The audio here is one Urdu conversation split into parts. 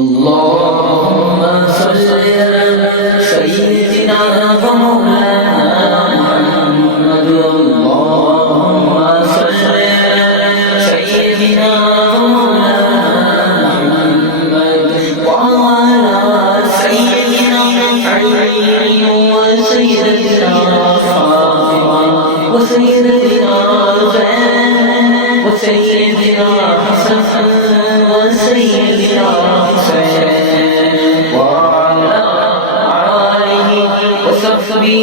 اللهم صل على سيدنا ومولانا محمد اللهم صل على سيدنا ومولانا محمد وعلى سيدنا علي وسيدنا فاطمة وسيدنا زين وسيدنا حسن وسيدنا حسين وعلى آله وصحبه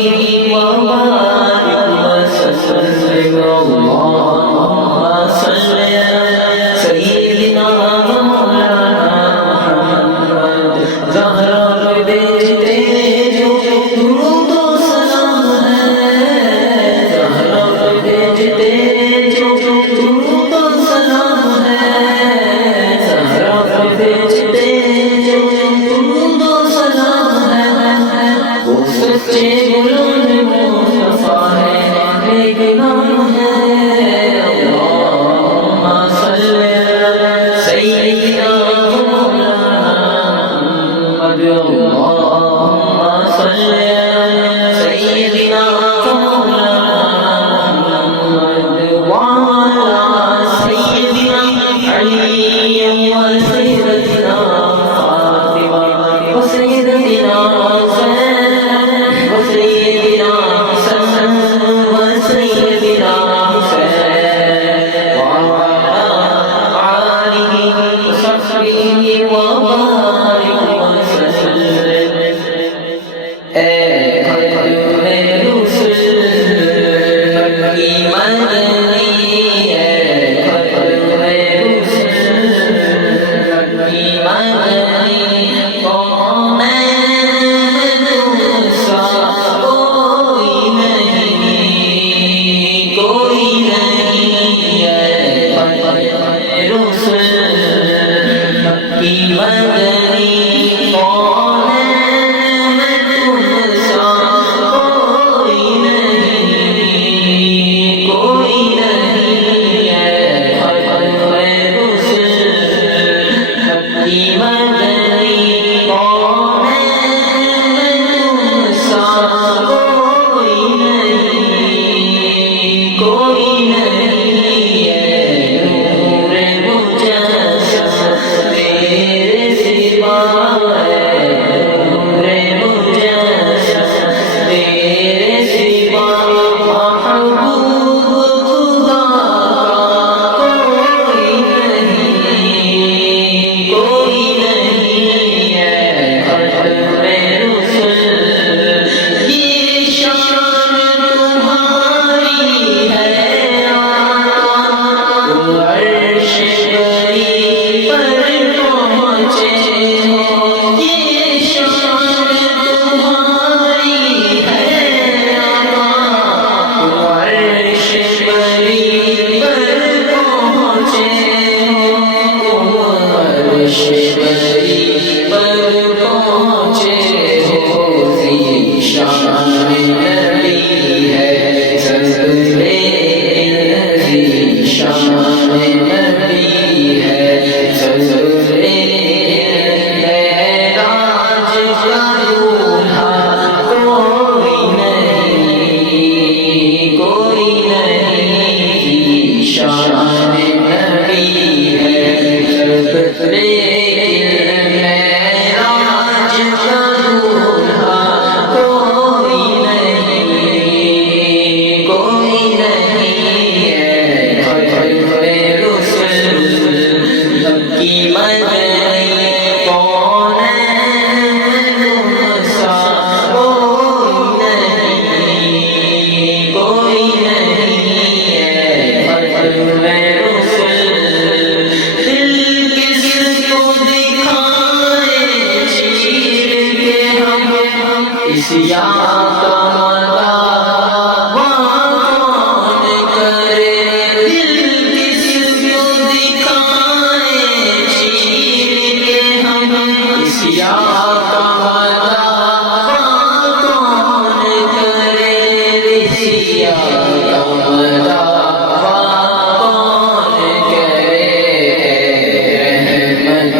وبارك وسلم اللهم صل على سيدنا ومولانا محمد زهرا بیچتے جو درود و سلام ہے زہرا بیچتے جو درود و سلام ہے زہرا بیچتے جو درود و سلام ہے وہ سچے غلام مصطفیٰ ہے ایک نام ہے اللہم صل علی سیدنا مولانا محمد اللہم صل علی سیدنا مولانا محمد وعلى سيدنا علي وسيدنا فاطمة وسيدنا زين وسيدنا حسن وسيدنا حسين وعلى آله وصحبه وبارك وسلم اے ختم رسل مکی مدنی اے ختم رسل مکی مدنی کون تم سا کوئی نہیں اے ختم رسل مکی مدنی کون تم سا کوئی نہیں اے ختم رسل مکی مدنی کون تم سا کوئی نہیں اے نور مجسم تیرے سوا ہے نور مجسم تیرے سوا محبوب خدا کا کوئی نہیں ہے ختم رسل یہ شان تمہاری ہے تم عرش بری پر پہنچے ہو یہ شان تمہاری ہے تم عرش بری پر پہنچے ہو تم عرش بری پر پہنچے ہو ذیشان نبی ہے سرورِ ذیشان نبی ہے سرورِ معراج کا دولہا کوئی نہیں ذیشان نبی ہے سرورِ معراج کا دولہا کوئی نہیں ہے ختم رسل مکی مدنی کون تم سا کوئی نہیں ہے ختم رسل دل کس کو دکھائے چیر کے ہم اس یاد کا کون کرے دل کس کو دکھائے چیر کے ہم اس یاد کا کون کرے اس یاد کا کون کرے رحمت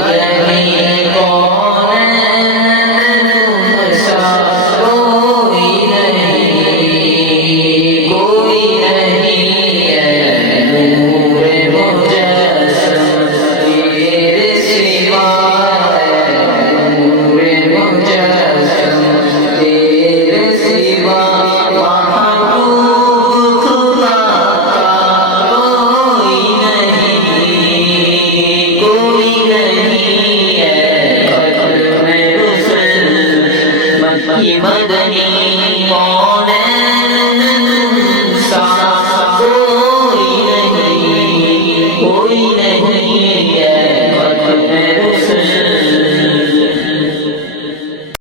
رہی